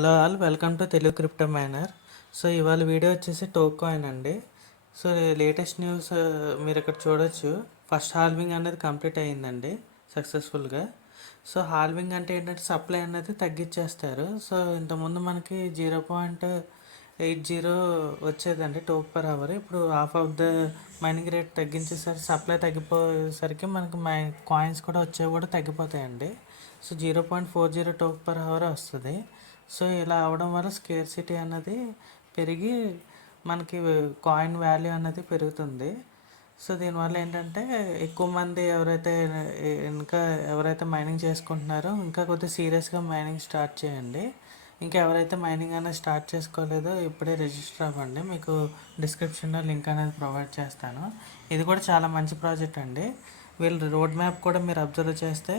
Hello all, welcome to Telugu crypto miner. So ఇవాళ video వచ్చేసి టోక్ కాయిన్ అండి. సో లేటెస్ట్ న్యూస్ మీరు ఇక్కడ చూడొచ్చు. ఫస్ట్ హాల్వింగ్ అనేది కంప్లీట్ అయ్యిందండి సక్సెస్ఫుల్గా. సో హాల్వింగ్ అంటే ఏంటంటే సప్లై అనేది తగ్గించేస్తారు. సో ఇంతకుముందు మనకి 0.80 వచ్చేదండి టోక్ పర్ అవర్. ఇప్పుడు half of the mining rate తగ్గించేసరికి సప్లై తగ్గిపోయేసరికి మనకి కాయిన్స్ కూడా వచ్చేవి కూడా తగ్గిపోతాయండి. సో 0.40 టోక్ పర్ అవర్ వస్తుంది. సో ఇలా అవడం వల్ల స్కేర్సిటీ అన్నది పెరిగి మనకి కాయిన్ వాల్యూ అన్నది పెరుగుతుంది. సో దీనివల్ల ఏంటంటే ఎక్కువ మంది ఎవరైతే మైనింగ్ చేసుకుంటున్నారో ఇంకా కొద్దిగా సీరియస్గా మైనింగ్ స్టార్ట్ చేయండి. ఇంకా ఎవరైతే మైనింగ్ అనేది స్టార్ట్ చేసుకోలేదో ఇప్పుడే రిజిస్టర్ అవ్వండి. మీకు డిస్క్రిప్షన్లో లింక్ అనేది ప్రొవైడ్ చేస్తాను. ఇది కూడా చాలా మంచి ప్రాజెక్ట్ అండి. వీళ్ళు రోడ్ మ్యాప్ కూడా మీరు అబ్జర్వ్ చేస్తే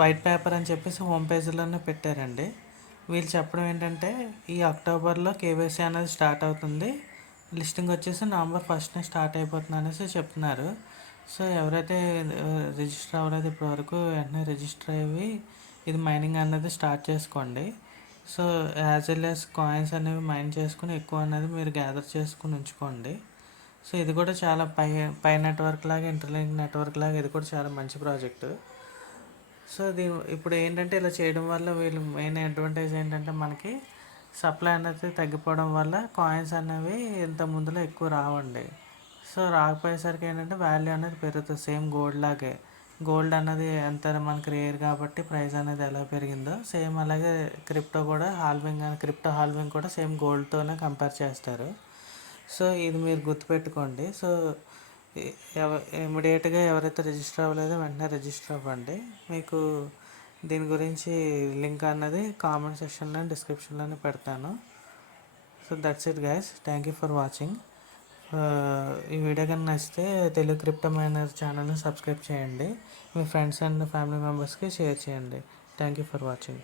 వైట్ పేపర్ అని చెప్పేసి హోమ్ పేజీలోనే పెట్టారండి. వీళ్ళు చెప్పడం ఏంటంటే ఈ అక్టోబర్లో కేవైసీ అనేది స్టార్ట్ అవుతుంది, లిస్టింగ్ వచ్చేసి నవంబర్ 1st స్టార్ట్ అయిపోతుంది అనేసి చెప్తున్నారు. సో ఎవరైతే రిజిస్టర్ అవ్వలేదు ఇప్పటివరకు వెంటనే రిజిస్టర్ అయ్యి ఇది మైనింగ్ అనేది స్టార్ట్ చేసుకోండి. So as well as coins అనేవి మైన్ చేసుకుని ఎక్కువ అనేది మీరు గ్యాదర్ చేసుకుని ఉంచుకోండి. సో ఇది కూడా చాలా పై నెట్వర్క్ లాగా, ఇంటర్లింక్ నెట్వర్క్ లాగా ఇది కూడా చాలా మంచి ప్రాజెక్టు. సో ఇప్పుడు ఏంటంటే ఇలా చేయడం వల్ల వీళ్ళు మెయిన్ అడ్వాంటేజ్ ఏంటంటే మనకి సప్లై అనేది తగ్గిపోవడం వల్ల కాయిన్స్ అనేవి ఇంత ముందులో ఎక్కువ రావండి. సో రాకపోయేసరికి ఏంటంటే వాల్యూ అనేది పెరుగుతుంది, సేమ్ గోల్డ్ లాగే. గోల్డ్ అన్నది ఎంత మనకి రేర్ కాబట్టి ప్రైస్ అనేది ఎలా పెరిగిందో సేమ్ అలాగే క్రిప్టో హాల్వింగ్ కూడా సేమ్ గోల్డ్తోనే కంపేర్ చేస్తారు. సో ఇది మీరు గుర్తుపెట్టుకోండి. సో ఇమీడియట్గా ఎవరైతే రిజిస్టర్ అవ్వలేదో వెంటనే రిజిస్టర్ అవ్వండి. మీకు దీని గురించి లింక్ అన్నది కామెంట్ సెక్షన్లో డిస్క్రిప్షన్లోనే పెడతాను. So that's it guys, thank you for watching. ఈ వీడియో కనుక నచ్చితే తెలుగు క్రిప్టో మైనర్ ఛానల్ని సబ్స్క్రైబ్ చేయండి. మీ ఫ్రెండ్స్ అండ్ ఫ్యామిలీ మెంబర్స్కి షేర్ చేయండి. Thank you for watching.